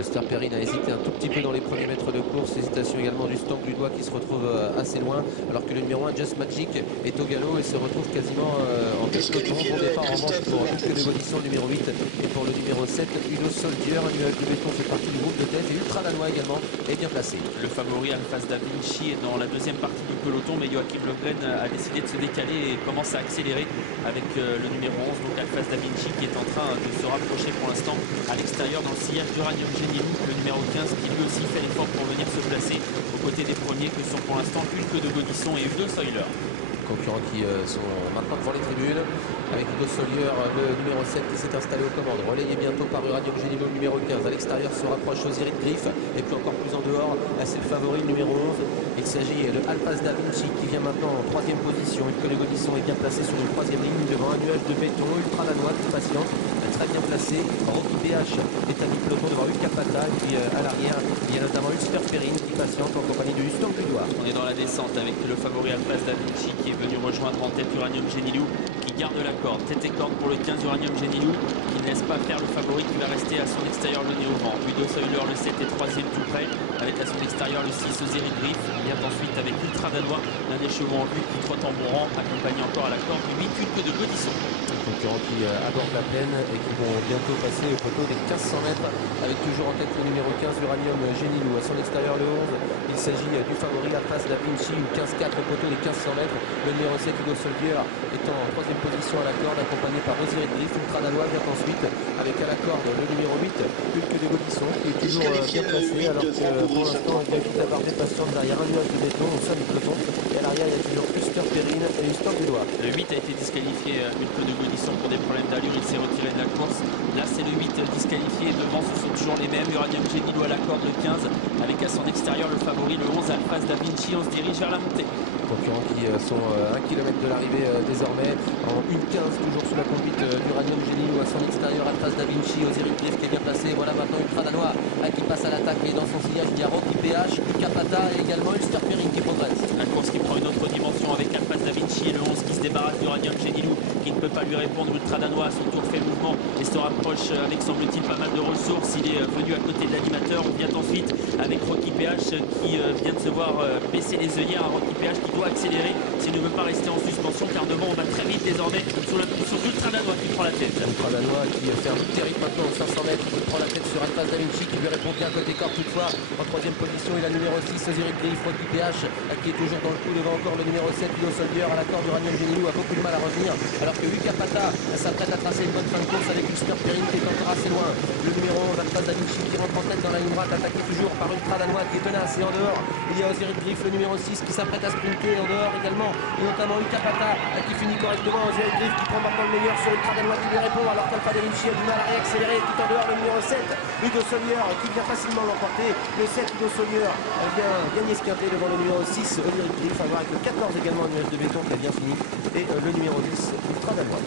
Star Perrine a hésité un tout petit peu dans les premiers mètres de course. Hésitation également du Stank du doigt qui se retrouve assez loin. Alors que le numéro 1, Just Magic, est au galop et se retrouve quasiment en tête de peloton. Bon départ en revanche pour Hulk de Gaudisson, le numéro 8. Et pour le numéro 7, Udo Soldier. Un nuage de béton fait partie du groupe de tête. Et Ultra Danois également est bien placé. Le favori Alphas Da Vinci est dans la deuxième partie du peloton, mais Joachim Legren a décidé de se décaler et commence à accélérer avec le numéro 11, donc Alphas Da Vinci, qui est en train de se rapprocher pour l'instant à l'extérieur dans le sillage d'Uranium Genilou, le numéro 15 qui lui aussi fait l'effort pour venir se placer aux côtés des premiers que sont pour l'instant Hulk de Gaudisson et Udo Seuler. Concurrents qui sont maintenant devant les tribunes, avec Udo Solier, le numéro 7 qui s'est installé aux commandes, relayé bientôt par Uranium Genilo, le numéro 15. À l'extérieur se rapproche Osiris Griff, et puis encore plus en dehors, là c'est le favori, le numéro 11. Il s'agit de Alphas Da Vinci qui vient maintenant en troisième position. Hulk de Gaudisson est bien placé sur une troisième ligne devant un nuage de béton. Ultra Danois qui patiente, très bien placé. Rocky PH est à mi-peloton devant Hulk Capata, et puis à l'arrière il y a notamment Ulster Perrine qui patiente en compagnie de Huston Gludois. On est dans la descente avec le favori Alphas Da Vinci qui est venu rejoindre en tête Uranium Genilou, qui garde la corde. Tête et corde pour le 15 Uranium Genilou, qui ne laisse pas faire le favori, qui va rester à son extérieur le nez au vent. Udo Seuler, le 7 est troisième tout près, avec à son extérieur le 6 Osiris Griff. Il vient ensuite avec Ultra Danois, l'un des chevaux en vue qui trotte en bon rang, accompagné encore à la corde du 8 Hulk de Gaudisson. Concurrents qui abordent la plaine et qui vont bientôt passer au poteau des 1500 mètres, avec toujours en tête le numéro 15 Uranium Genilou. À son extérieur le 11, il s'agit du favori Alphas Da Vinci, ou 15-4 au poteau des 1500 mètres. Le numéro 7 Udo Soldier étant en troisième position à la corde, accompagné par Osiris Griff. Ultra Danois vient ensuite avec à la corde le numéro 8 Hulk de Gaudisson, qui est toujours bien placé, alors que pour l'instant il vient tout aborder patiente derrière un nuage de béton au sein du peloton. Et à l'arrière il y a toujours Ulster Perrine et Huston Gludois. Le 8 a été disqualifié, Hulk de Gaudisson, pour des problèmes d'allure. Il s'est retiré de la course. Là, c'est le 8 disqualifié. Devant, ce sont toujours les mêmes. Uranium Genilou à la corde, le 15, avec à son extérieur le favori, le 11 Alphas Da Vinci. On se dirige vers la montée. Concurrents qui sont à 1 km de l'arrivée désormais, en 1,15 toujours sous la conduite d'Uranium Genilou. À son extérieur Alphas Da Vinci, Osiris Griff qui est bien placé. Voilà maintenant Ultra Danois qui passe à l'attaque, et dans son sillage il y a Rocky PH, Capata et également Ulster Perrine qui progresse. La course qui prend une autre dimension avec Alphas Da Vinci et le 11 qui se débarrasse d'Uranium Genilou, qui ne peut pas lui répondre. Ultra Danois à son tour fait le mouvement et se rapproche avec, semble-t-il, pas mal de ressources. Il est venu à côté de l'animateur. On vient ensuite avec Rocky PH qui vient de se voir baisser les œillères. Rocky PH qui doit accélérer s'il ne veut pas rester en suspension, car devant on va très vite désormais sous l'impulsion d'Ultra Danois qui prend la tête. Ultra Danois qui fait un terrible maintenant aux 500 mètres, qui prend la tête sur Alphas Da Vinci, qui lui répond bien côté corps toutefois. En troisième position il a le numéro 6 Osiris Griff. Rocky PH qui est toujours dans le coup devant encore le numéro 7 Udo Soldier. À la corde Uranium Genilou a beaucoup de mal à revenir, alors que Hulk Capata s'apprête à tracer une bonne fin de course avec Ulster Perrine qui est encore assez loin. Le numéro 11 Alphas Da Vinci qui rentre en tête dans la ligne droite, attaqué toujours par Ultra Danois qui est tenace. Et en dehors il y a Osiris Griff, le numéro 6, qui s'apprête à sprinter. En dehors également, et notamment Hulk Capata qui finit correctement. Osiris Griff qui prend maintenant le meilleur sur Ultra Danois qui lui répond, alors qu'Alphas Da Vinci a du mal à réaccélérer. Tout en dehors le numéro 7 Udo Sollier qui vient facilement l'emporter. Le 7 Udo Sollier vient gagner ce quintet devant le numéro 6 Osiris Griff, à voir avec le 14 également un nuage de béton qui a bien fini, et le numéro 10 Ultra Danois.